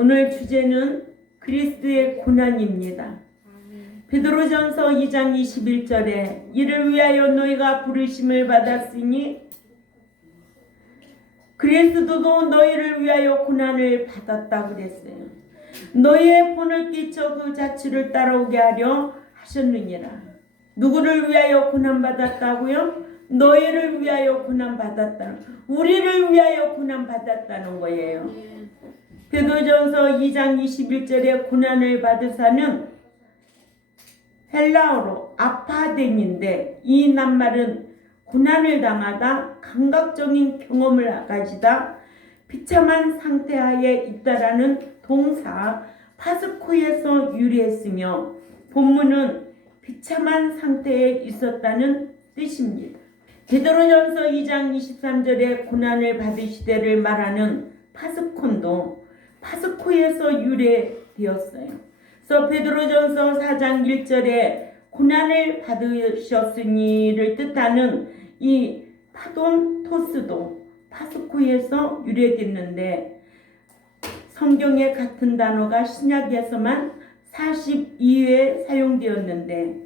오늘 주제는 그리스도의 고난입니다. 베드로전서 2장 21절에 이를 위하여 너희가 부르심을 받았으니 그리스도도 너희를 위하여 고난을 받았다고 그랬어요. 너희의 본을 끼쳐 그 자취를 따라오게 하려 하셨느니라. 누구를 위하여 고난받았다고요? 너희를 위하여 고난받았다는, 우리를 위하여 고난받았다는 거예요. 베드로전서 2장 21절에 고난을 받으사는 헬라어로 아파뎀인데, 이 낱말은 고난을 당하다, 감각적인 경험을 가지다, 비참한 상태하에 있다라는 동사 파스코에서 유래했으며 본문은 비참한 상태에 있었다는 뜻입니다. 베드로전서 2장 23절에 고난을 받으시되를 말하는 파스콘도 파스코에서 유래되었어요. 그래서 베드로전서 4장 1절에 고난을 받으셨으니를 뜻하는 이 파돈토스도 파스코에서 유래됐는데, 성경에 같은 단어가 신약에서만 42회 사용되었는데,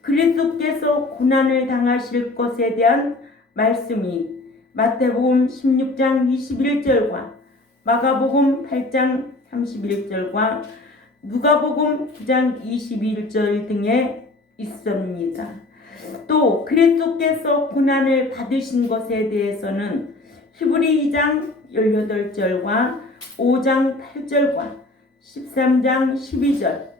그리스도께서 고난을 당하실 것에 대한 말씀이 마태복음 16장 21절과 마가복음 8장 31절과 누가복음 9장 21절 등에 있습니다. 또 그리스도께서 고난을 받으신 것에 대해서는 히브리 2장 18절과 5장 8절과 13장 12절,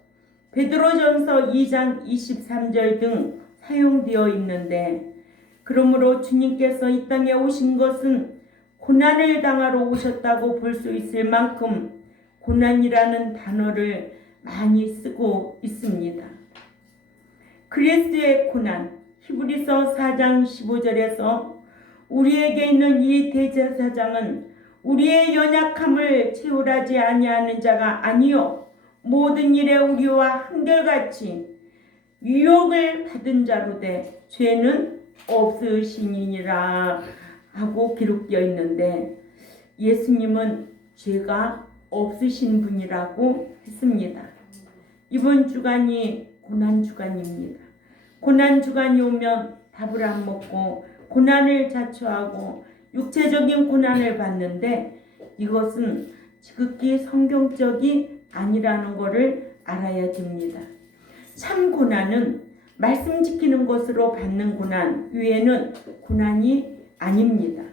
베드로전서 2장 23절 등 사용되어 있는데, 그러므로 주님께서 이 땅에 오신 것은 고난을 당하러 오셨다고 볼 수 있을 만큼 고난이라는 단어를 많이 쓰고 있습니다. 그리스도의 고난, 히브리서 4장 15절에서 우리에게 있는 이 대제사장은 우리의 연약함을 채울하지 아니하는 자가 아니요 모든 일에 우리와 한결같이 유혹을 받은 자로되 죄는 없으시니라 하고 기록되어 있는데, 예수님은 죄가 없으신 분이라고 했습니다. 이번 주간이 고난 주간입니다. 고난 주간이 오면 밥을 안 먹고 고난을 자초하고 육체적인 고난을 받는데, 이것은 지극히 성경적이 아니라는 것을 알아야 됩니다. 참 고난은 말씀 지키는 것으로 받는 고난 외에는 고난이 아닙니다.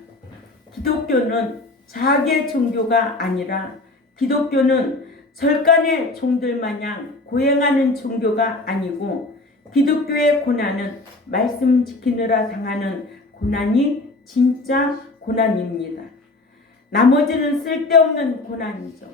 기독교는 자학의 종교가 아니라, 기독교는 절간의 종들 마냥 고행하는 종교가 아니고, 기독교의 고난은 말씀 지키느라 당하는 고난이 진짜 고난입니다. 나머지는 쓸데없는 고난이죠.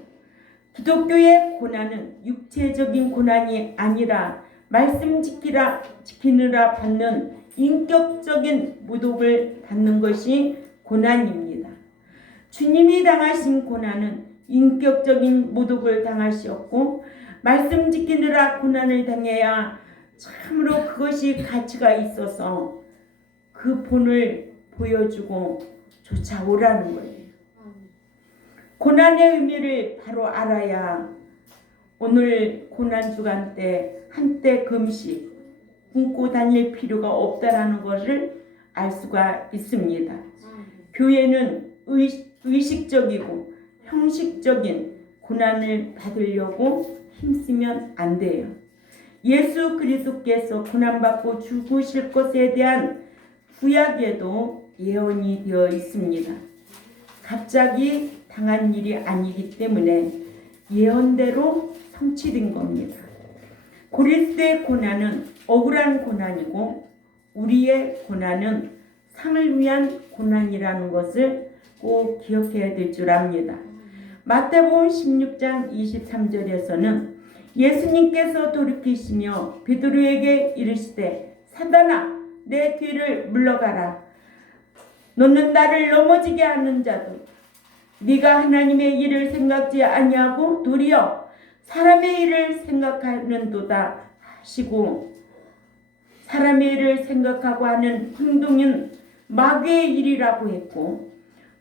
기독교의 고난은 육체적인 고난이 아니라 말씀 지키느라 받는 인격적인 모독을 받는 것이 고난입니다. 주님이 당하신 고난은 인격적인 모독을 당하셨고, 말씀 지키느라 고난을 당해야 참으로 그것이 가치가 있어서 그 본을 보여주고 쫓아오라는 거예요. 고난의 의미를 바로 알아야 오늘 고난주간 때 한때 금식 굶고 다닐 필요가 없다라는 것을 알 수가 있습니다. 교회는 의식적이고 형식적인 고난을 받으려고 힘쓰면 안 돼요. 예수 그리스도께서 고난받고 죽으실 것에 대한 구약에도 예언이 되어 있습니다. 갑자기 당한 일이 아니기 때문에 예언대로 성취된 겁니다. 그리스도의 고난은 억울한 고난이고, 우리의 고난은 상을 위한 고난이라는 것을 꼭 기억해야 될 줄 압니다. 마태복음 16장 23절에서는 예수님께서 돌이키시며 베드로에게 이르시되 사단아 내 뒤를 물러가라. 너는 나를 넘어지게 하는 자도 네가 하나님의 일을 생각지 아니하고 도리어 사람의 일을 생각하는도다 하시고, 사람의 일을 생각하고 하는 행동은 마귀의 일이라고 했고,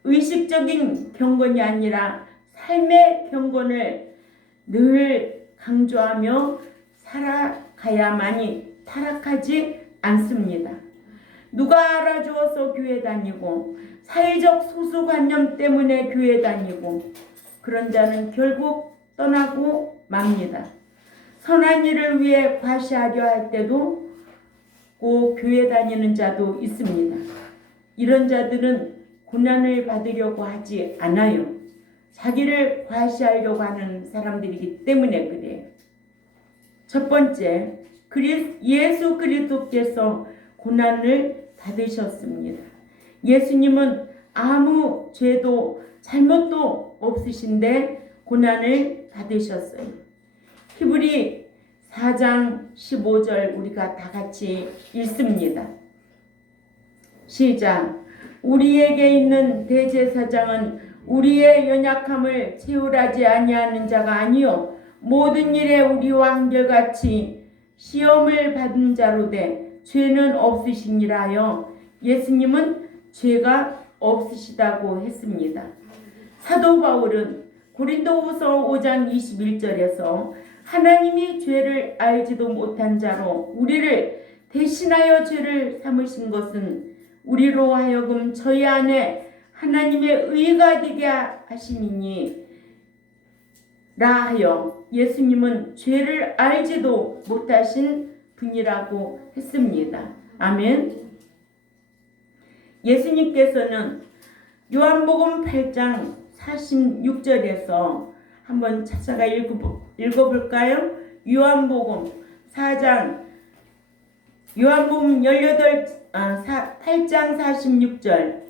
의식적인 경건이 아니라 삶의 경건을 늘 강조하며 살아가야만이 타락하지 않습니다. 누가 알아주어서 교회 다니고 사회적 소수관념 때문에 교회 다니고 그런 자는 결국 떠나고 맙니다. 선한 일을 위해 과시하려 할 때도 꼭 교회 다니는 자도 있습니다. 이런 자들은 고난을 받으려고 하지 않아요. 자기를 과시하려고 하는 사람들이기 때문에 그래요. 첫 번째, 예수 그리스도께서 고난을 받으셨습니다. 예수님은 아무 죄도 잘못도 없으신데 고난을 받으셨어요. 히브리 4장 15절 우리가 다 같이 읽습니다. 시작. 우리에게 있는 대제사장은 우리의 연약함을 채울하지 아니하는 자가 아니요 모든 일에 우리와 한결같이 시험을 받은 자로되 죄는 없으시니라 하여 예수님은 죄가 없으시다고 했습니다. 사도 바울은 고린도후서 5장 21절에서 하나님이 죄를 알지도 못한 자로 우리를 대신하여 죄를 삼으신 것은 우리로 하여금 저희 안에 하나님의 의가 되게 하심이니 라 하여 예수님은 죄를 알지도 못하신 분이라고 했습니다. 아멘. 예수님께서는 요한복음 8장 46절에서 한번 찾아가 읽어볼까요? 요한복음 4장 요한복음 8장 46절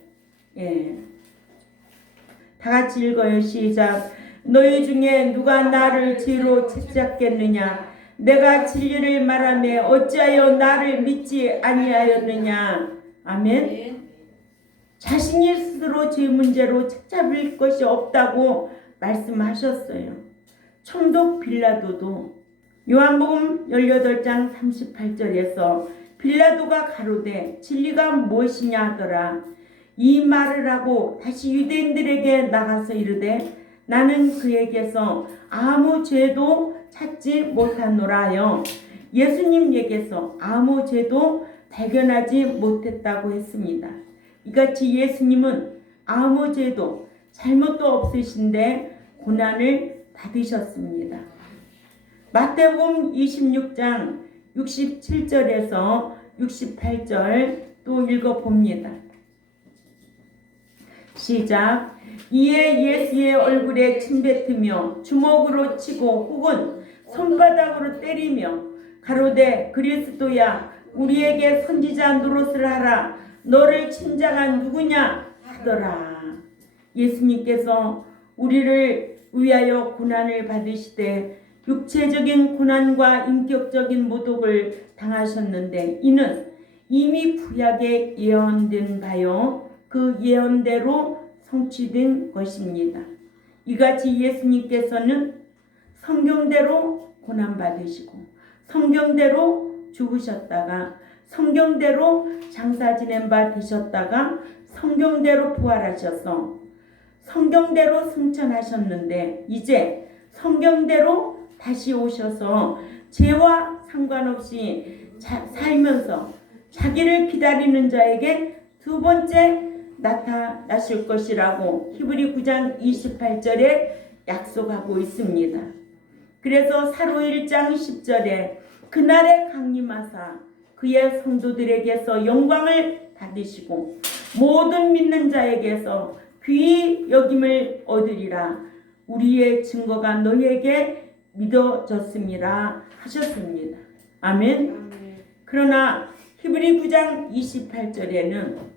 다 같이 읽어요. 시작. 너희 중에 누가 나를 죄로 채찍겠느냐? 내가 진리를 말하며 어찌하여 나를 믿지 아니하였느냐? 아멘. 자신이 스스로 죄 문제로 책잡을 것이 없다고 말씀하셨어요. 총독 빌라도도 요한복음 18장 38절에서 빌라도가 가로되 진리가 무엇이냐 하더라. 이 말을 하고 다시 유대인들에게 나가서 이르되 나는 그에게서 아무 죄도 찾지 못하노라 하여 예수님에게서 아무 죄도 발견하지 못했다고 했습니다. 이같이 예수님은 아무 죄도 잘못도 없으신데 고난을 받으셨습니다. 마태복음 26장 67절에서 68절 또 읽어봅니다. 시작. 이에 예수의 얼굴에 침뱉으며 주먹으로 치고 혹은 손바닥으로 때리며 가로되 그리스도야 우리에게 선지자 노릇을 하라. 너를 침자가 누구냐 하더라. 예수님께서 우리를 위하여 고난을 받으시되 육체적인 고난과 인격적인 모독을 당하셨는데 이는 이미 구약에 예언된 바요 그 예언대로 성취된 것입니다. 이같이 예수님께서는 성경대로 고난받으시고 성경대로 죽으셨다가 성경대로 장사 지낸 바 되셨다가 성경대로 부활하셔서 성경대로 승천하셨는데 이제 성경대로 다시 오셔서 죄와 상관없이 살면서 자기를 기다리는 자에게 두 번째 나타나실 것이라고 히브리 9장 28절에 약속하고 있습니다. 그래서 사도 1장 10절에 그날에 강림하사 그의 성도들에게서 영광을 받으시고 모든 믿는 자에게서 귀히 여김을 얻으리라. 우리의 증거가 너희에게 믿어졌음이라 하셨습니다. 아멘. 그러나 히브리 9장 28절에는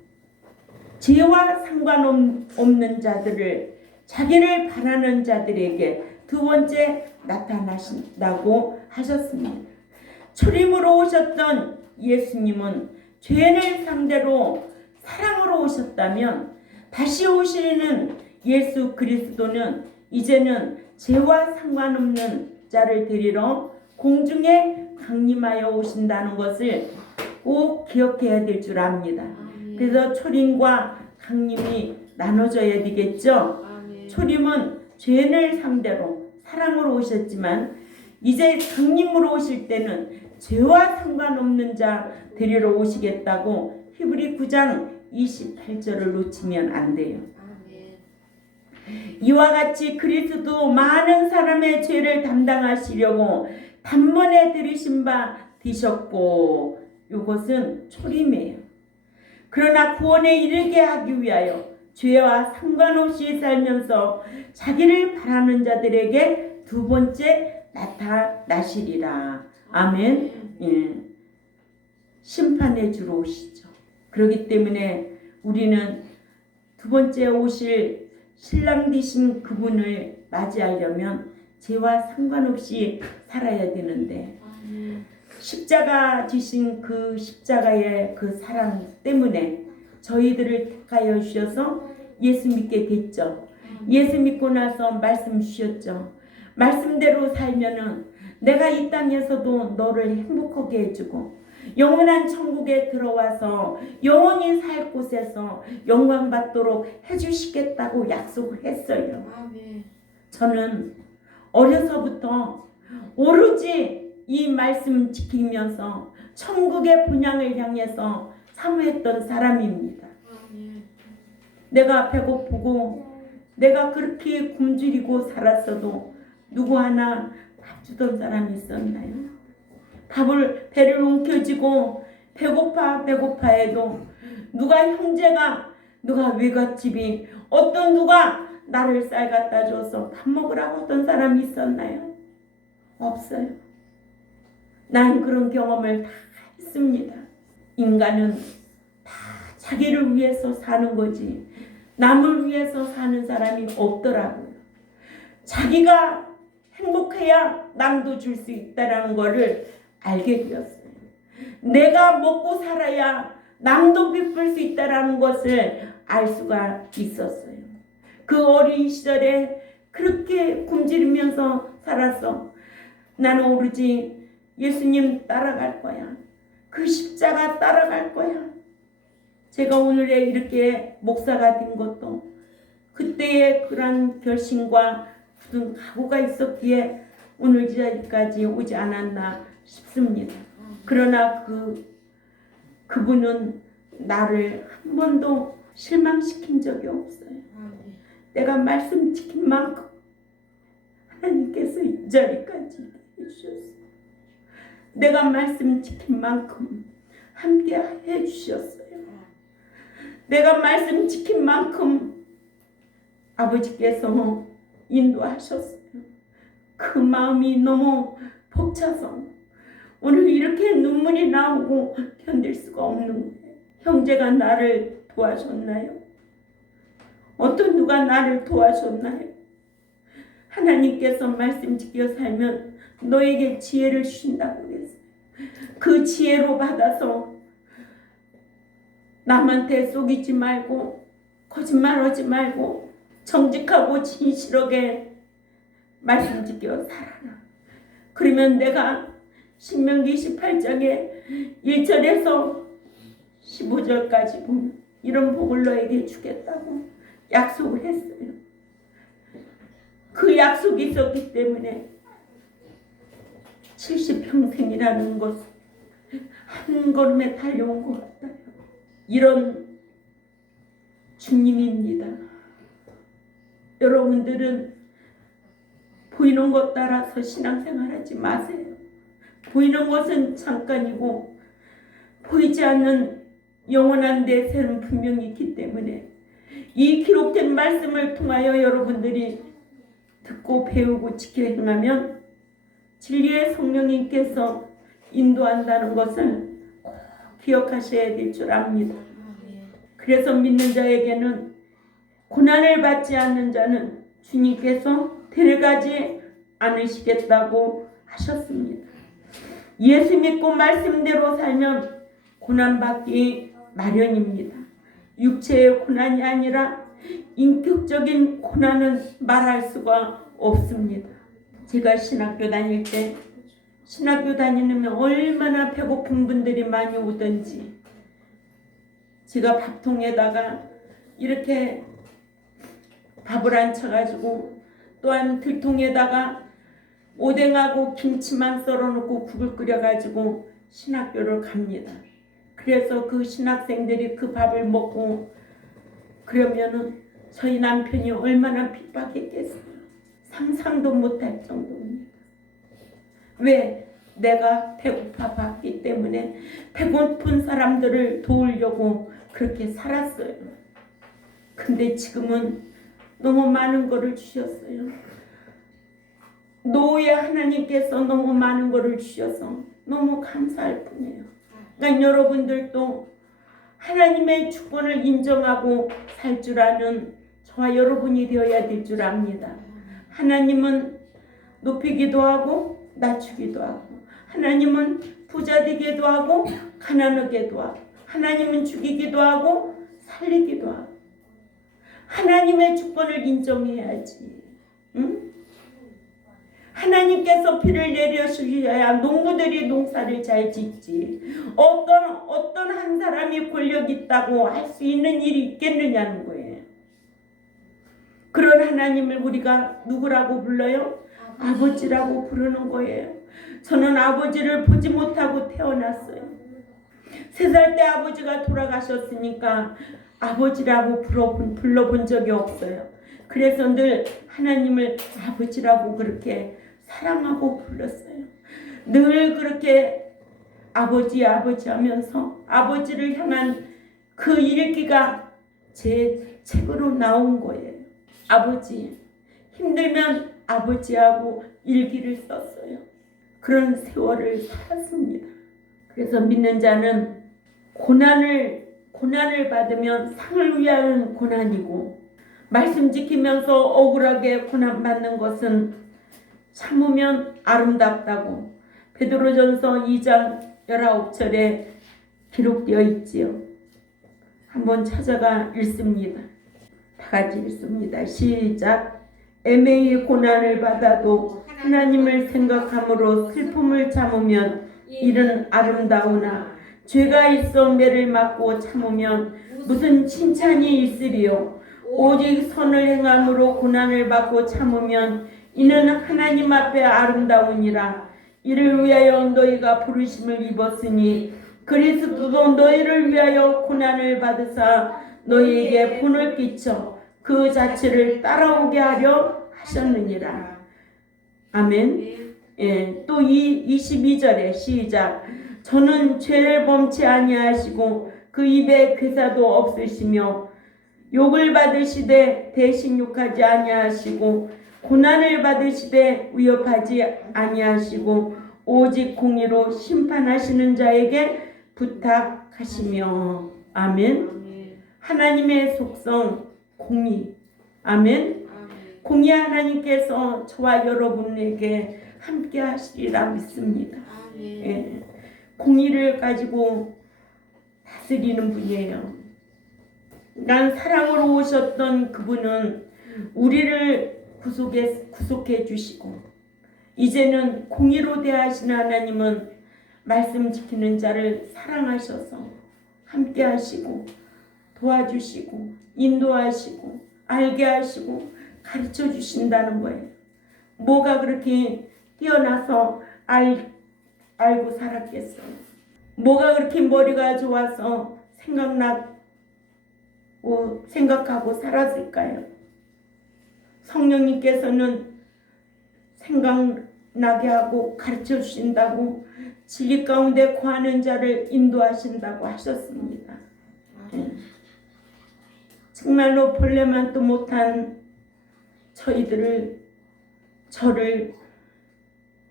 죄와 상관없는 자들을 자기를 바라는 자들에게 두 번째 나타나신다고 하셨습니다. 초림으로 오셨던 예수님은 죄인을 상대로 사랑으로 오셨다면 다시 오시는 예수 그리스도는 이제는 죄와 상관없는 자를 데리러 공중에 강림하여 오신다는 것을 꼭 기억해야 될 줄 압니다. 그래서 초림과 강림이 나눠져야 되겠죠. 초림은 죄인을 상대로 사랑으로 오셨지만 이제 성님으로 오실 때는 죄와 상관없는 자 데리러 오시겠다고 히브리 9장 28절을 놓치면 안 돼요. 이와 같이 그리스도 많은 사람의 죄를 담당하시려고 단번에 들이신 바 되셨고, 이것은 초림이에요. 그러나 구원에 이르게 하기 위하여 죄와 상관없이 살면서 자기를 바라는 자들에게 두 번째 나타나시리라. 아멘. 예. 심판의 주로 오시죠. 그렇기 때문에 우리는 두 번째 오실 신랑 되신 그분을 맞이하려면 죄와 상관없이 살아야 되는데, 십자가 지신 그 십자가의 그 사랑 때문에 저희들을 택하여 주셔서 예수 믿게 됐죠. 예수 믿고 나서 말씀 주셨죠. 말씀대로 살면은 내가 이 땅에서도 너를 행복하게 해주고 영원한 천국에 들어와서 영원히 살 곳에서 영광 받도록 해주시겠다고 약속을 했어요. 저는 어려서부터 오로지 이 말씀 지키면서 천국의 본향을 향해서 사모했던 사람입니다. 내가 배고프고 내가 그렇게 굶주리고 살았어도 누구 하나 밥 주던 사람이 있었나요? 배를 움켜쥐고 배고파 해도 누가 형제가, 누가 외갓집이, 어떤 누가 나를 쌀 갖다 줘서 밥 먹으라고 하던 사람이 있었나요? 없어요. 난 그런 경험을 다 했습니다. 인간은 다 자기를 위해서 사는 거지 남을 위해서 사는 사람이 없더라고요. 자기가 행복해야 남도 줄 수 있다는 것을 알게 되었어요. 내가 먹고 살아야 남도 베풀 수 있다는 것을 알 수가 있었어요. 그 어린 시절에 그렇게 굶주리면서 살았어. 나는 오로지 예수님 따라갈 거야. 그 십자가 따라갈 거야. 제가 오늘에 이렇게 목사가 된 것도 그때의 그런 결심과 굳은 각오가 있었기에 오늘 이 자리까지 오지 않았나 싶습니다. 그러나 그분은 나를 한 번도 실망시킨 적이 없어요. 내가 말씀 지킨 만큼 하나님께서 이 자리까지 해주셨어요. 내가 말씀 지킨 만큼 함께 해주셨어요. 내가 말씀 지킨 만큼 아버지께서 인도하셨어요. 그 마음이 너무 벅차서 오늘 이렇게 눈물이 나오고 견딜 수가 없는 거예요. 형제가 나를 도와줬나요? 어떤 누가 나를 도와줬나요? 하나님께서 말씀 지켜 살면 너에게 지혜를 주신다고 그랬어요. 그 지혜로 받아서 남한테 속이지 말고 거짓말하지 말고 정직하고 진실하게 말씀 지켜 살아라. 그러면 내가 신명기 18장에 1절에서 15절까지 보면 이런 복을 너에게 주겠다고 약속을 했어요. 그 약속이 있었기 때문에 70평생이라는 것은 한 걸음에 달려온 것 같아요. 이런 주님입니다. 여러분들은 보이는 것 따라서 신앙생활하지 마세요. 보이는 것은 잠깐이고 보이지 않는 영원한 대세는 분명히 있기 때문에 이 기록된 말씀을 통하여 여러분들이 듣고 배우고 지켜 행하면 진리의 성령님께서 인도한다는 것을 꼭 기억하셔야 될 줄 압니다. 그래서 믿는 자에게는 고난을 받지 않는 자는 주님께서 데려가지 않으시겠다고 하셨습니다. 예수 믿고 말씀대로 살면 고난받기 마련입니다. 육체의 고난이 아니라 인격적인 고난은 말할 수가 없습니다. 제가 신학교 다닐 때 신학교 다니면 얼마나 배고픈 분들이 많이 오던지 제가 밥통에다가 이렇게 밥을 안 쳐가지고 또한 들통에다가 오뎅하고 김치만 썰어놓고 국을 끓여가지고 신학교를 갑니다. 그래서 그 신학생들이 그 밥을 먹고 그러면은 저희 남편이 얼마나 핍박했겠어요. 상상도 못할 정도입니다. 왜? 내가 배고파 봤기 때문에 배고픈 사람들을 도우려고 그렇게 살았어요. 근데 지금은 너무 많은 거를 주셨어요. 노후에 하나님께서 너무 많은 거를 주셔서 너무 감사할 뿐이에요. 그러니까 여러분들도 하나님의 주권을 인정하고 살 줄 아는 저와 여러분이 되어야 될 줄 압니다. 하나님은 높이기도 하고 낮추기도 하고, 하나님은 부자 되기도 하고 가난하게도 하고, 하나님은 죽이기도 하고 살리기도 하고. 하나님의 주권을 인정해야지. 응? 하나님께서 비를 내려주셔야 농부들이 농사를 잘 짓지. 어떤 한 사람이 권력 있다고 할 수 있는 일이 있겠느냐는 거예요. 그런 하나님을 우리가 누구라고 불러요? 아버지라고 부르는 거예요. 저는 아버지를 보지 못하고 태어났어요. 3살 때 아버지가 돌아가셨으니까 아버지라고 불러본 적이 없어요. 그래서 늘 하나님을 아버지라고 그렇게 사랑하고 불렀어요. 늘 그렇게 아버지 하면서 아버지를 향한 그 일기가 제 책으로 나온 거예요. 아버지, 힘들면 아버지하고 일기를 썼어요. 그런 세월을 살았습니다. 그래서 믿는 자는 고난을 받으면 상을 위하는 고난이고, 말씀 지키면서 억울하게 고난받는 것은 참으면 아름답다고 베드로전서 2장 19절에 기록되어 있지요. 한번 찾아가 읽습니다. 다 같이 읽습니다. 시작. 애매히 고난을 받아도 하나님을 생각함으로 슬픔을 참으면 이는 아름다우나 죄가 있어 매를 맞고 참으면 무슨 칭찬이 있으리요. 오직 선을 행함으로 고난을 받고 참으면 이는 하나님 앞에 아름다우니라. 이를 위하여 너희가 부르심을 입었으니 그리스도도 너희를 위하여 고난을 받으사 너희에게 분을 끼쳐 그 자체를 따라오게 하려 하셨느니라. 아멘. 예, 또 22절에 시작. 저는 죄를 범치 아니하시고 그 입에 괴사도 없으시며 욕을 받으시되 대신 욕하지 아니하시고 고난을 받으시되 위협하지 아니하시고 오직 공의로 심판하시는 자에게 부탁하시며. 아멘. 하나님의 속성 공의. 아멘. 공의 하나님께서 저와 여러분에게 함께 하시리라 믿습니다. 예. 공의를 가지고 다스리는 분이에요. 난 사랑으로 오셨던 그분은 우리를 구속해 주시고, 이제는 공의로 대하시는 하나님은 말씀 지키는 자를 사랑하셔서 함께 하시고 도와주시고 인도하시고 알게 하시고 가르쳐 주신다는 거예요. 뭐가 그렇게 뛰어나서 알고 살았겠어요? 뭐가 그렇게 머리가 좋아서 생각하고 살았을까요? 성령님께서는 생각나게 하고 가르쳐 주신다고, 진리 가운데 거하는 자를 인도하신다고 하셨습니다. 정말로 벌레만도 못한 저를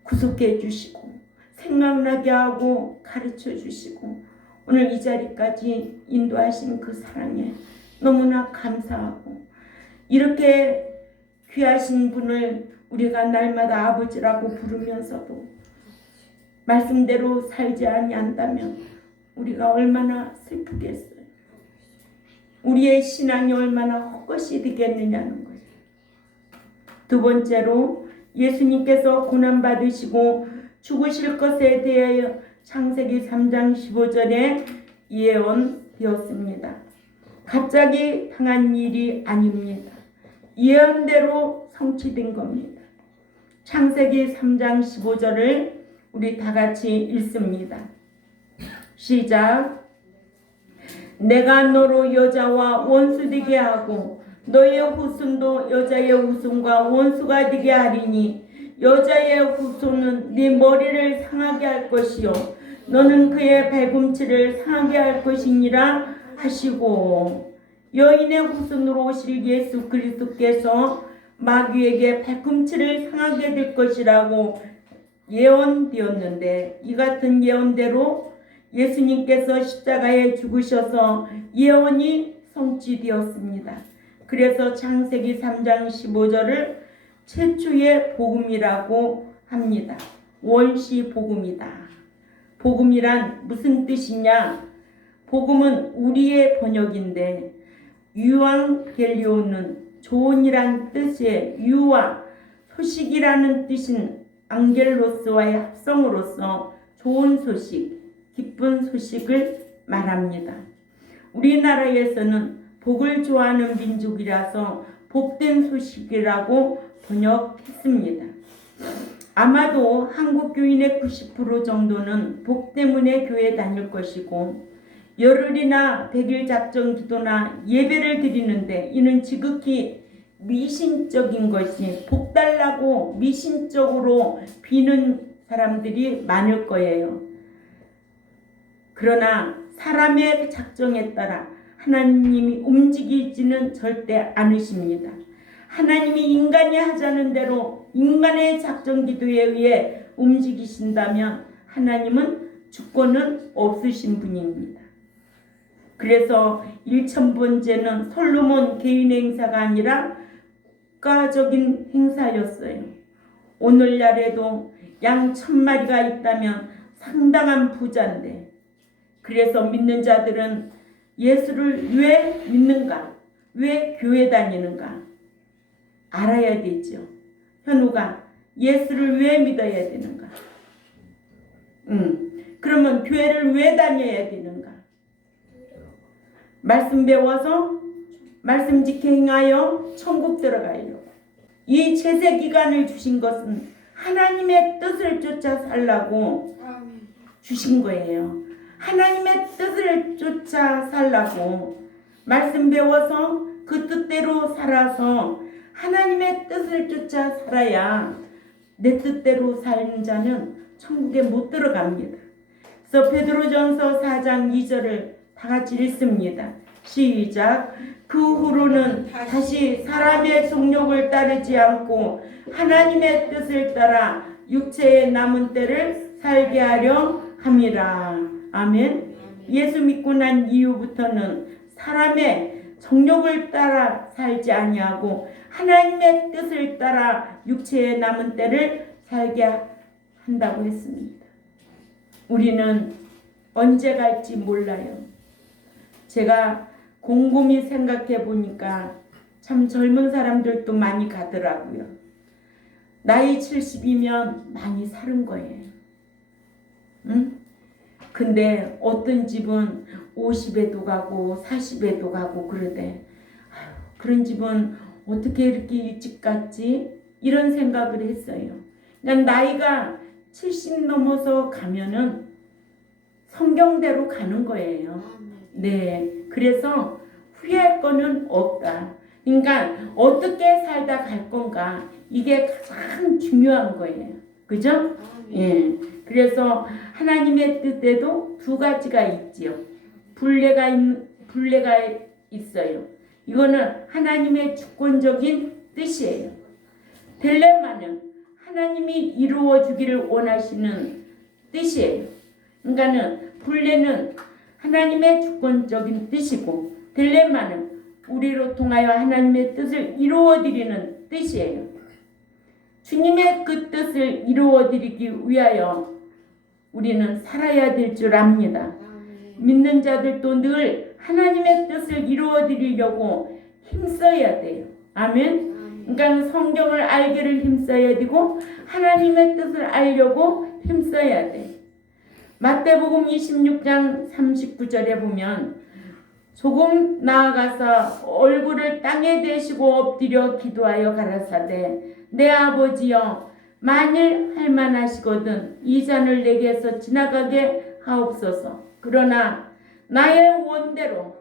구속해 주시고 생각나게 하고 가르쳐 주시고 오늘 이 자리까지 인도하신 그 사랑에 너무나 감사하고, 이렇게 귀하신 분을 우리가 날마다 아버지라고 부르면서도 말씀대로 살지 아니한다면 우리가 얼마나 슬프겠어요. 우리의 신앙이 얼마나 헛것이 되겠느냐는 거예요. 두 번째로 예수님께서 고난받으시고 죽으실 것에 대하여 창세기 3장 15절에 예언되었습니다. 갑자기 당한 일이 아닙니다. 예언대로 성취된 겁니다. 창세기 3장 15절을 우리 다 같이 읽습니다. 시작. 내가 너로 여자와 원수 되게 하고 너의 후손도 여자의 후손과 원수가 되게 하리니 여자의 후손은 네 머리를 상하게 할 것이요 너는 그의 발꿈치를 상하게 할 것이니라 하시고, 여인의 후손으로 오실 예수 그리스도께서 마귀에게 발꿈치를 상하게 될 것이라고 예언되었는데, 이 같은 예언대로 예수님께서 십자가에 죽으셔서 예언이 성취되었습니다. 그래서 창세기 3장 15절을 최초의 복음이라고 합니다. 원시 복음이다. 복음이란 무슨 뜻이냐? 복음은 우리의 번역인데 유앙겔리오는 좋은이란 뜻의 유와 소식이라는 뜻인 앙겔로스와의 합성으로서 좋은 소식, 기쁜 소식을 말합니다. 우리나라에서는 복을 좋아하는 민족이라서 복된 소식이라고 번역했습니다. 아마도 한국 교인의 90% 정도는 복 때문에 교회 다닐 것이고, 열흘이나 100일 작정 기도나 예배를 드리는데 이는 지극히 미신적인 것이, 복 달라고 미신적으로 비는 사람들이 많을 거예요. 그러나 사람의 작정에 따라 하나님이 움직이지는 절대 않으십니다. 하나님이 인간이 하자는 대로 인간의 작정 기도에 의해 움직이신다면 하나님은 주권은 없으신 분입니다. 그래서 1000번째는 솔로몬 개인의 행사가 아니라 국가적인 행사였어요. 오늘날에도 양 1000마리가 있다면 상당한 부자인데, 그래서 믿는 자들은 예수를 왜 믿는가? 왜 교회 다니는가? 알아야 되죠. 현우가 예수를 왜 믿어야 되는가? 그러면 교회를 왜 다녀야 되는가? 말씀 배워서 말씀 지켜 행하여 천국 들어가려고. 이 채세 기간을 주신 것은 하나님의 뜻을 쫓아 살라고 주신 거예요. 하나님의 뜻을 쫓아 살라고. 말씀 배워서 그 뜻대로 살아서 하나님의 뜻을 쫓아 살아야 내 뜻대로 사는 자는 천국에 못 들어갑니다. 그래서 베드로전서 4장 2절을 다 같이 읽습니다. 시작. 그 후로는 다시 사람의 정욕을 따르지 않고 하나님의 뜻을 따라 육체의 남은 때를 살게 하려 함이라. 아멘. 예수 믿고 난 이후부터는 사람의 정욕을 따라 살지 아니하고 하나님의 뜻을 따라 육체의 남은 때를 살게 한다고 했습니다. 우리는 언제 갈지 몰라요. 제가 곰곰이 생각해 보니까 참 젊은 사람들도 많이 가더라고요. 나이 70이면 많이 사는 거예요. 응? 근데 어떤 집은 50에도 가고 40에도 가고 그러대. 아유, 그런 집은 어떻게 이렇게 일찍 갔지? 이런 생각을 했어요. 그냥 나이가 70 넘어서 가면은 성경대로 가는 거예요. 네, 그래서 후회할 거는 없다. 그러니까 어떻게 살다 갈 건가, 이게 가장 중요한 거예요. 그죠? 예. 그래서 하나님의 뜻에도 두 가지가 있지요. 분례가 있어요. 이거는 하나님의 주권적인 뜻이에요. 딜레마는 하나님이 이루어 주기를 원하시는 뜻이에요. 그러니까는 분례는 하나님의 주권적인 뜻이고, 딜레마는 우리로 통하여 하나님의 뜻을 이루어 드리는 뜻이에요. 주님의 그 뜻을 이루어 드리기 위하여 우리는 살아야 될 줄 압니다. 믿는 자들도 늘 하나님의 뜻을 이루어 드리려고 힘써야 돼요. 아멘. 그러니까 성경을 알기를 힘써야 되고 하나님의 뜻을 알려고 힘써야 돼. 마태복음 26장 39절에 보면 조금 나아가서 얼굴을 땅에 대시고 엎드려 기도하여 가라사대 내 아버지여 만일 할만하시거든 이 잔을 내게서 지나가게 하옵소서. 그러나 나의 원대로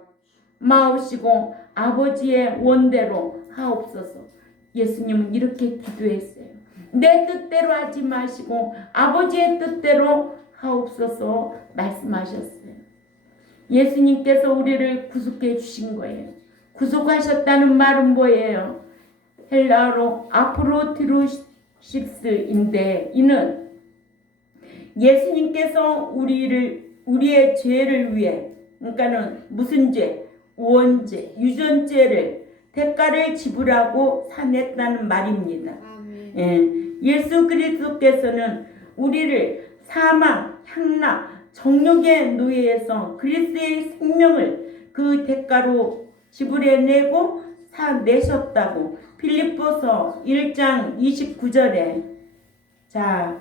마옵시고 아버지의 원대로 하옵소서. 예수님은 이렇게 기도했어요. 내 뜻대로 하지 마시고 아버지의 뜻대로 하옵소서 말씀하셨어요. 예수님께서 우리를 구속해 주신 거예요. 구속하셨다는 말은 뭐예요? 헬라어로 아프로티루십스인데 이는 예수님께서 우리의 죄를 위해, 그러니까는 무슨 죄? 원죄, 유전죄를 대가를 지불하고 사냈다는 말입니다. 예, 예수 그리스도께서는 우리를 사망, 향락, 정욕의 노예에서 그리스도의 생명을 그 대가로 지불해내고 사내셨다고 빌립보서 1장 29절에 자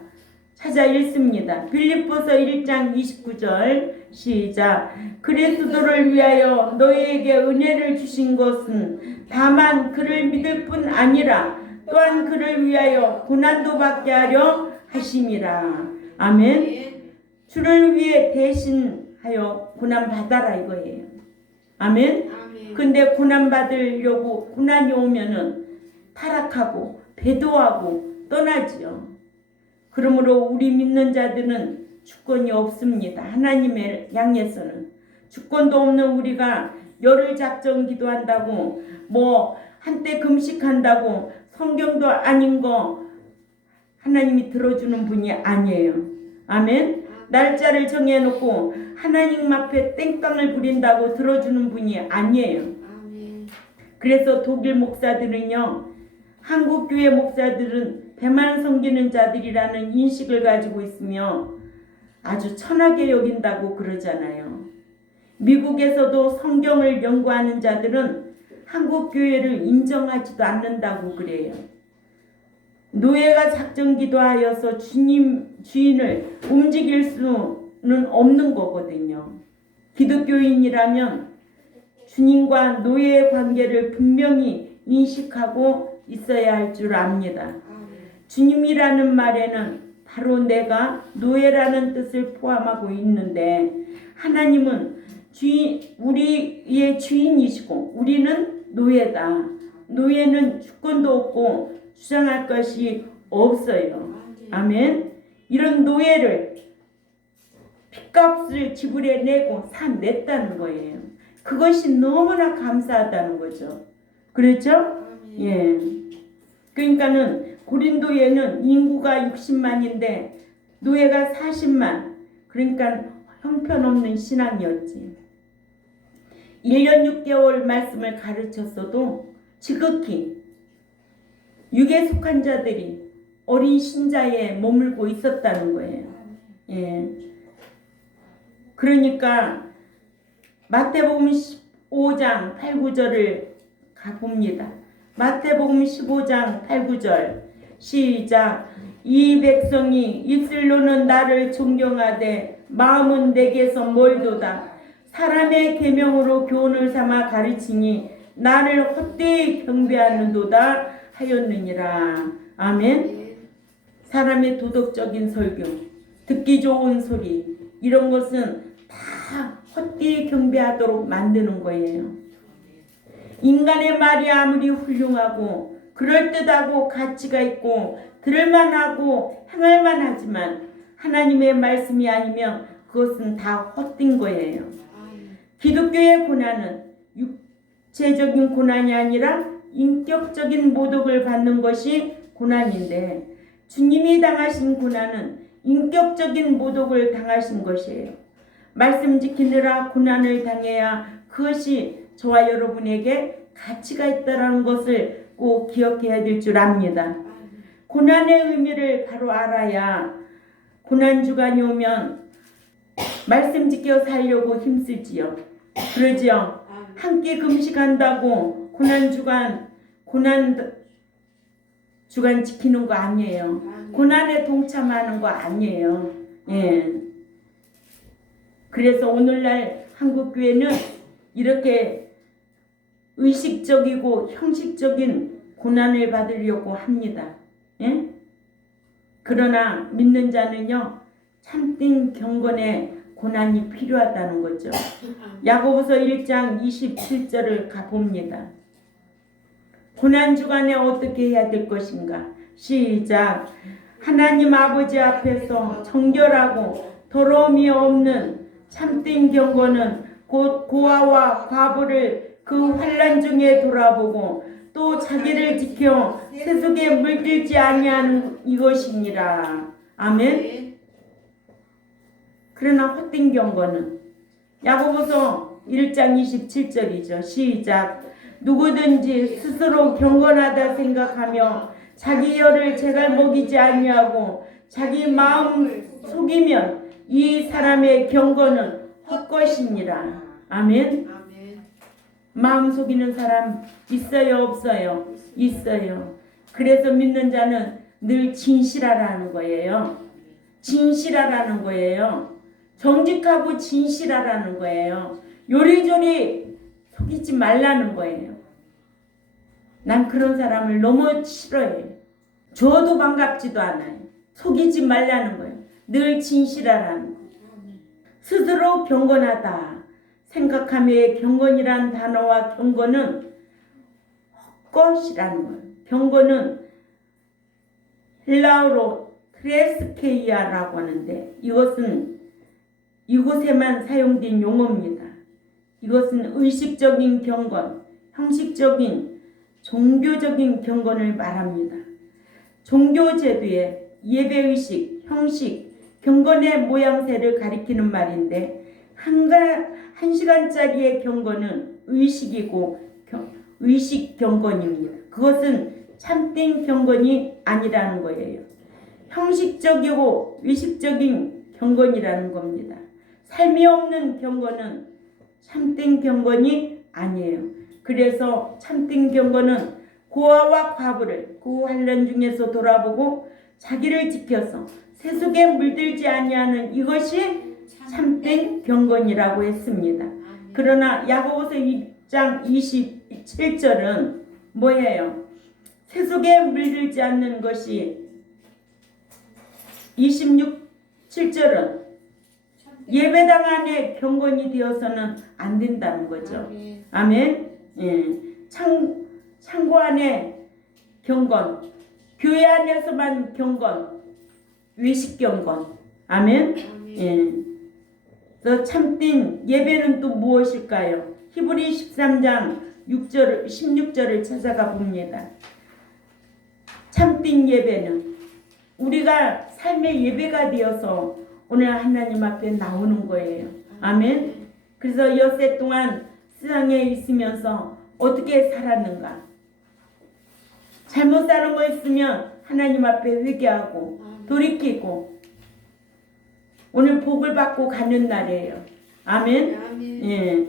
찾아 읽습니다. 빌립보서 1장 29절 시작. 그리스도를 위하여 너희에게 은혜를 주신 것은 다만 그를 믿을 뿐 아니라 또한 그를 위하여 고난도 받게 하려 하심이라. 아멘. 주를 위해 대신하여 고난 받아라 이거예요. 아멘. 근데 고난 받으려고 고난이 오면은 타락하고 배도하고 떠나지요. 그러므로 우리 믿는 자들은 주권이 없습니다. 하나님의 향해서는 주권도 없는 우리가 열흘 작정 기도한다고 뭐 한때 금식한다고 성경도 아닌 거 하나님이 들어주는 분이 아니에요. 아멘. 날짜를 정해놓고 하나님 앞에 땡깡을 부린다고 들어주는 분이 아니에요. 그래서 독일 목사들은요, 한국 교회 목사들은 배만 섬기는 자들이라는 인식을 가지고 있으며 아주 천하게 여긴다고 그러잖아요. 미국에서도 성경을 연구하는 자들은 한국 교회를 인정하지도 않는다고 그래요. 노예가 작정기도하여서 주인을 움직일 수는 없는 거거든요. 기독교인이라면 주님과 노예의 관계를 분명히 인식하고 있어야 할 줄 압니다. 주님이라는 말에는 바로 내가 노예라는 뜻을 포함하고 있는데 하나님은 우리의 주인이시고 우리는 노예다. 노예는 주권도 없고 주장할 것이 없어요. 아멘. 이런 노예를 핏값을 지불해내고 사냈다는 거예요. 그것이 너무나 감사하다는 거죠. 그렇죠? 예. 그러니까는 고린도에는 인구가 60만인데 노예가 40만. 그러니까 형편없는 신앙이었지. 1년 6개월 말씀을 가르쳤어도 지극히 육에 속한 자들이 어린 신자에 머물고 있었다는 거예요. 예. 그러니까 마태복음 15장 8, 9절을 가봅니다. 마태복음 15장 8, 9절 시작. 이 백성이 입술로는 나를 존경하되 마음은 내게서 멀도다. 사람의 계명으로 교훈을 삼아 가르치니 나를 헛되이 경배하는도다 하였느니라. 아멘. 사람의 도덕적인 설교, 듣기 좋은 소리 이런 것은 다 헛되이 경배하도록 만드는 거예요. 인간의 말이 아무리 훌륭하고 그럴듯하고 가치가 있고 들을만하고 행할만 하지만 하나님의 말씀이 아니면 그것은 다 헛된 거예요. 기독교의 고난은 육체적인 고난이 아니라 인격적인 모독을 받는 것이 고난인데 주님이 당하신 고난은 인격적인 모독을 당하신 것이에요. 말씀 지키느라 고난을 당해야 그것이 저와 여러분에게 가치가 있다는 것을 꼭 기억해야 될 줄 압니다. 고난의 의미를 바로 알아야 고난주간이 오면 말씀 지켜 살려고 힘쓰지요. 그러지요. 한 끼 금식한다고 고난 주간 지키는 거 아니에요. 고난에 동참하는 거 아니에요. 예. 그래서 오늘날 한국 교회는 이렇게 의식적이고 형식적인 고난을 받으려고 합니다. 예? 그러나 믿는 자는요, 참된 경건의 고난이 필요하다는 거죠. 야고보서 1장 27절을 가봅니다. 고난 주간에 어떻게 해야 될 것인가? 시작. 하나님 아버지 앞에서 정결하고 더러움이 없는 참된 경건은 곧 고아와 과부를 그 환난 중에 돌아보고 또 자기를 지켜 세속에 물들지 아니하는 이것이니라. 아멘. 그러나 헛된 경건은 야고보서 1장 27절이죠. 시작. 누구든지 스스로 경건하다 생각하며 자기 혀를 제갈 먹이지 아니하고 자기 마음 속이면 이 사람의 경건은 헛것이니라. 아멘. 마음 속이는 사람 있어요, 없어요? 있어요. 그래서 믿는 자는 늘 진실하라는 거예요. 진실하라는 거예요. 정직하고 진실하라는 거예요. 요리조리 속이지 말라는 거예요. 난 그런 사람을 너무 싫어해요. 줘도 반갑지도 않아요. 속이지 말라는 거예요. 늘 진실하라는 거예요. 스스로 경건하다 생각하며 경건이란 단어와 경건은 헛것이라는 거예요. 경건은 헬라어로 트레스케이아라고 하는데 이것은 이곳에만 사용된 용어입니다. 이것은 의식적인 경건, 형식적인 종교적인 경건을 말합니다. 종교제도의 예배의식, 형식, 경건의 모양새를 가리키는 말인데 한 시간짜리의 경건은 의식이고 의식 경건입니다. 그것은 참된 경건이 아니라는 거예요. 형식적이고 의식적인 경건이라는 겁니다. 삶이 없는 경건은 참된 경건이 아니에요. 그래서 참된 경건은 고아와 과부를 그 환난 중에서 돌아보고 자기를 지켜서 세속에 물들지 아니하는 이것이 참된 경건이라고 했습니다. 그러나 야고보서 2장 27절은 뭐예요? 세속에 물들지 않는 것이 27절은 예배당 안에 경건이 되어서는 안 된다는 거죠. 아멘. 예. 창고 안에 경건, 교회 안에서만 경건, 외식 경건. 아멘. 예. 그래서 참된 예배는 또 무엇일까요? 히브리 13장 16절을 찾아가 봅니다. 참된 예배는 우리가 삶의 예배가 되어서 오늘 하나님 앞에 나오는 거예요. 아멘. 그래서 엿새 동안 세상에 있으면서 어떻게 살았는가? 잘못 사는 거 있으면 하나님 앞에 회개하고 돌이키고 오늘 복을 받고 가는 날이에요. 아멘. 예.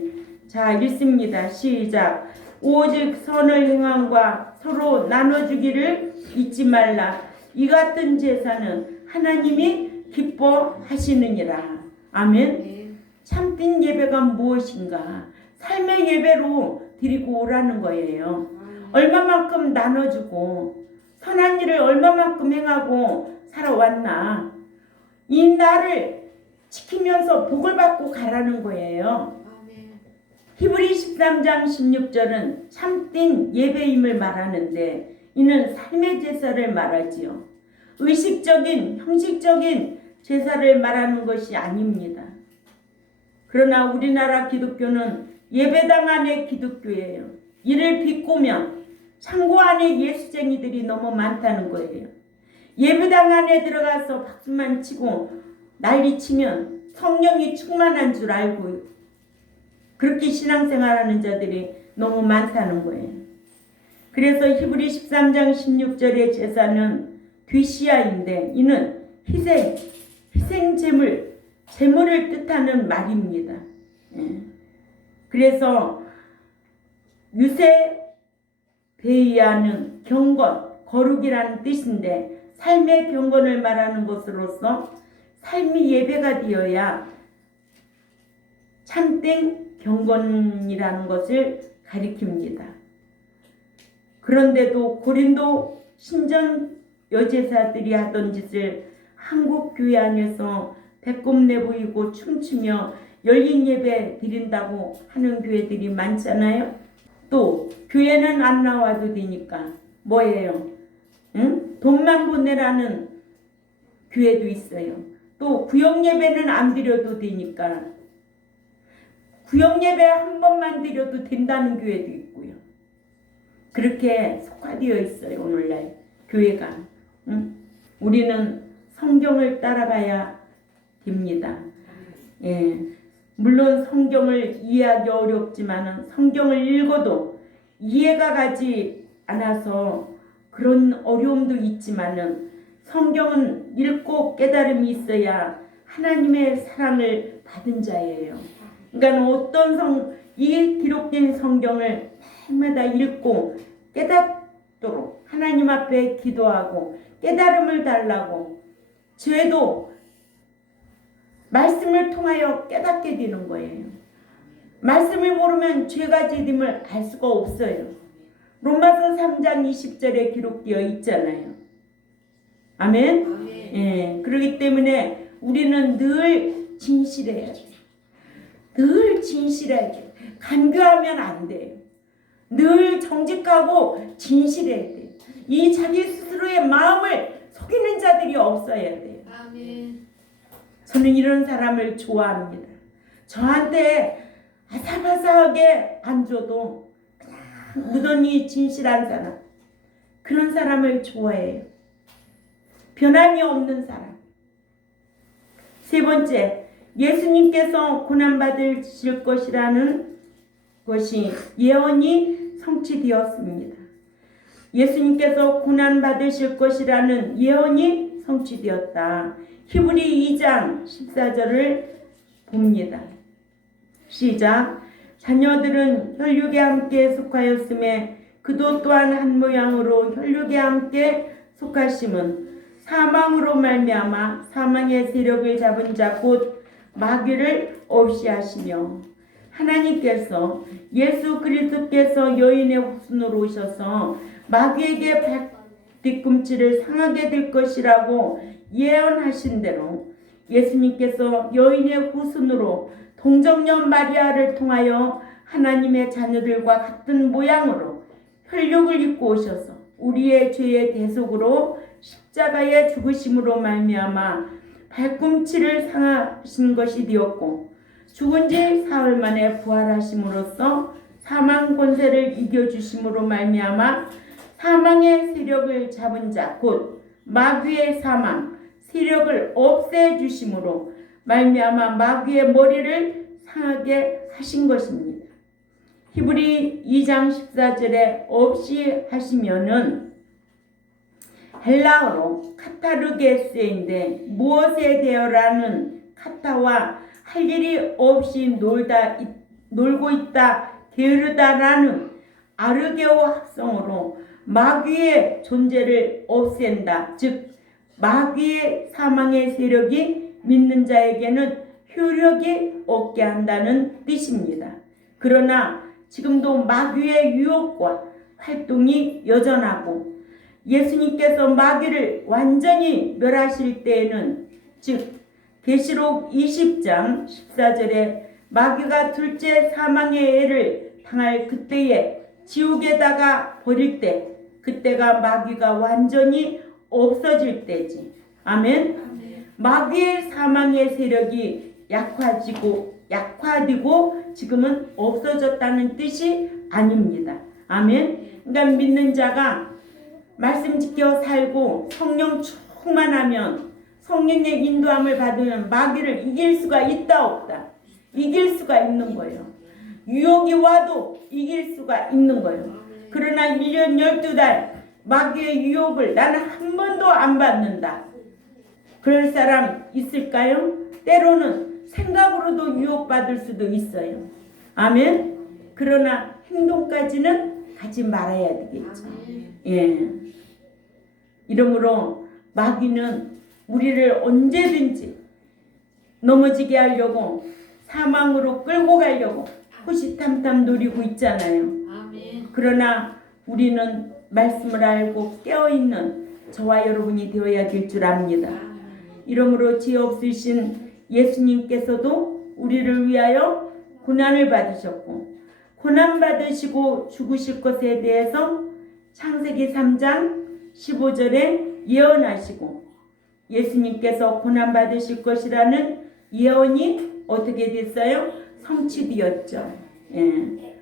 자, 읽습니다. 시작. 오직 선을 행함과 서로 나눠주기를 잊지 말라. 이 같은 제사는 하나님이 기뻐하시느니라. 아멘. 참된 예배가 무엇인가? 삶의 예배로 드리고 오라는 거예요. 얼마만큼 나눠주고 선한 일을 얼마만큼 행하고 살아왔나? 이 날을 지키면서 복을 받고 가라는 거예요. 히브리 13장 16절은 참된 예배임을 말하는데 이는 삶의 제사를 말하지요. 의식적인, 형식적인 제사를 말하는 것이 아닙니다. 그러나 우리나라 기독교는 예배당 안에 기독교예요. 이를 비꼬면 창고 안에 예수쟁이들이 너무 많다는 거예요. 예배당 안에 들어가서 박수만 치고 난리치면 성령이 충만한 줄 알고 그렇게 신앙생활하는 자들이 너무 많다는 거예요. 그래서 히브리 13장 16절의 제사는 귀시야인데 이는 희생 제물을 뜻하는 말입니다. 그래서 유세베이아는 경건, 거룩이라는 뜻인데 삶의 경건을 말하는 것으로서 삶이 예배가 되어야 참된 경건이라는 것을 가리킵니다. 그런데도 고린도 신전 여제사들이 하던 짓을 한국 교회 안에서 배꼽 내보이고 춤추며 열린 예배 드린다고 하는 교회들이 많잖아요. 또 교회는 안 나와도 되니까 뭐예요? 응? 돈만 보내라는 교회도 있어요. 또 구역 예배는 안 드려도 되니까 구역 예배 한 번만 드려도 된다는 교회도 있고요. 그렇게 속화되어 있어요. 오늘날 교회가. 응? 우리는 성경을 따라가야 됩니다. 예. 물론 성경을 이해하기 어렵지만 성경을 읽어도 이해가 가지 않아서 그런 어려움도 있지만은 성경은 읽고 깨달음이 있어야 하나님의 사랑을 받은 자예요. 그러니까 이 기록된 성경을 해마다 읽고 깨닫도록 하나님 앞에 기도하고 깨달음을 달라고 죄도 말씀을 통하여 깨닫게 되는 거예요. 말씀을 모르면 죄가 죄됨을 알 수가 없어요. 로마서 3장 20절에 기록되어 있잖아요. 아멘? 예, 그렇기 때문에 우리는 늘 진실해야 돼요. 늘 진실해야 돼요. 간교하면 안 돼요. 늘 정직하고 진실해야 돼요. 이 자기 스스로의 마음을 속이는 자들이 없어야 돼요. 아멘. 저는 이런 사람을 좋아합니다. 저한테 아삭아삭하게 안 줘도 그냥 무던히 진실한 사람, 그런 사람을 좋아해요. 변함이 없는 사람. 세 번째, 예수님께서 고난받으실 것이라는 것이 예언이 성취되었습니다. 예수님께서 고난받으실 것이라는 예언이 성취되었다. 히브리 2장 14절을 봅니다. 시작. 자녀들은 혈육에 함께 속하였음에 그도 또한 한 모양으로 혈육에 함께 속하심은 사망으로 말미암아 사망의 세력을 잡은 자 곧 마귀를 없이 하시며 하나님께서 예수 그리스도께서 여인의 후손으로 오셔서 마귀에게 뒤꿈치를 상하게 될 것이라고 예언하신 대로 예수님께서 여인의 후손으로 동정녀 마리아를 통하여 하나님의 자녀들과 같은 모양으로 혈육을 입고 오셔서 우리의 죄의 대속으로 십자가의 죽으심으로 말미암아 발꿈치를 상하신 것이 되었고 죽은 지 사흘 만에 부활하심으로써 사망 권세를 이겨주심으로 말미암아 사망의 세력을 잡은 자 곧 마귀의 사망 세력을 없애주심으로 말미암아 마귀의 머리를 상하게 하신 것입니다. 히브리 2장 14절에 없이 하시면은 헬라어로 카타르게스인데 무엇에 대하여라는 카타와 할 일이 없이 놀고 있다 게으르다라는 아르게오 합성어로 마귀의 존재를 없앤다. 즉 마귀의 사망의 세력이 믿는 자에게는 효력이 없게 한다는 뜻입니다. 그러나 지금도 마귀의 유혹과 활동이 여전하고 예수님께서 마귀를 완전히 멸하실 때에는 즉 계시록 20장 14절에 마귀가 둘째 사망의 애를 당할 그때에 지옥에다가 버릴 때 그때가 마귀가 완전히 없어질 때지. 아멘. 마귀의 사망의 세력이 약화되고 지금은 없어졌다는 뜻이 아닙니다. 아멘. 그러니까 믿는 자가 말씀 지켜 살고 성령 충만하면 성령의 인도함을 받으면 마귀를 이길 수가 있다 없다. 이길 수가 있는 거예요. 유혹이 와도 이길 수가 있는 거예요. 그러나 1년 12달 마귀의 유혹을 나는 한 번도 안 받는다. 그럴 사람 있을까요? 때로는 생각으로도 유혹받을 수도 있어요. 아멘. 그러나 행동까지는 가지 말아야 되겠죠. 예. 이러므로 마귀는 우리를 언제든지 넘어지게 하려고 사망으로 끌고 가려고 호시탐탐 노리고 있잖아요. 아멘. 그러나 우리는 말씀을 알고 깨어있는 저와 여러분이 되어야 될 줄 압니다. 이러므로 죄 없으신 예수님께서도 우리를 위하여 고난을 받으셨고 고난 받으시고 죽으실 것에 대해서 창세기 3장 15절에 예언하시고 예수님께서 고난 받으실 것이라는 예언이 어떻게 됐어요? 성취되었죠.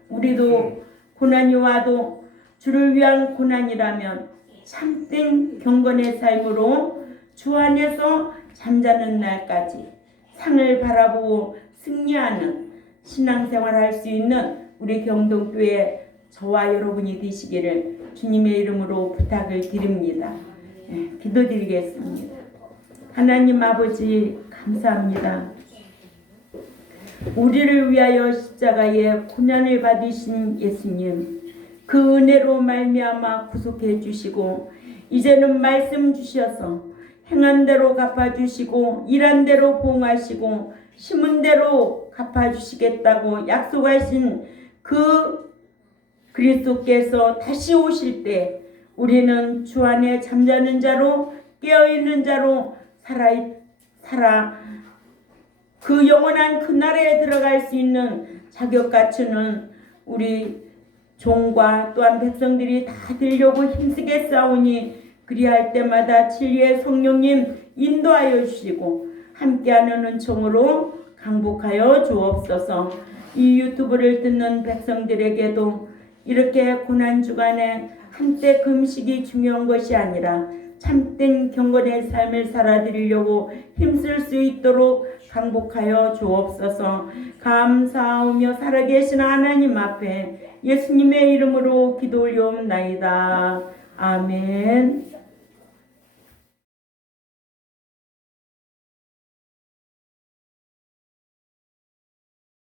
우리도 고난이 와도 주를 위한 고난이라면 참된 경건의 삶으로 주 안에서 잠자는 날까지 상을 바라보고 승리하는 신앙생활을 할 수 있는 우리 경동교회 저와 여러분이 되시기를 주님의 이름으로 부탁을 드립니다. 기도드리겠습니다. 하나님 아버지 감사합니다. 우리를 위하여 십자가에 고난을 받으신 예수님, 그 은혜로 말미암아 구속해 주시고 이제는 말씀 주셔서 행한 대로 갚아주시고 일한 대로 보응하시고 심은 대로 갚아주시겠다고 약속하신 그 그리스도께서 다시 오실 때 우리는 주 안에 잠자는 자로 깨어있는 자로 살아 그 영원한 그 나라에 들어갈 수 있는 자격 갖추는 우리 종과 또한 백성들이 다 되려고 힘쓰게 싸우니 그리할 때마다 진리의 성령님 인도하여 주시고 함께하는 은총으로 강복하여 주옵소서. 이 유튜브를 듣는 백성들에게도 이렇게 고난주간에 한때 금식이 중요한 것이 아니라 참된 경건의 삶을 살아드리려고 힘쓸 수 있도록 강복하여 주옵소서. 감사하며 살아계신 하나님 앞에 예수님의 이름으로 기도 올려옵나이다. 아멘.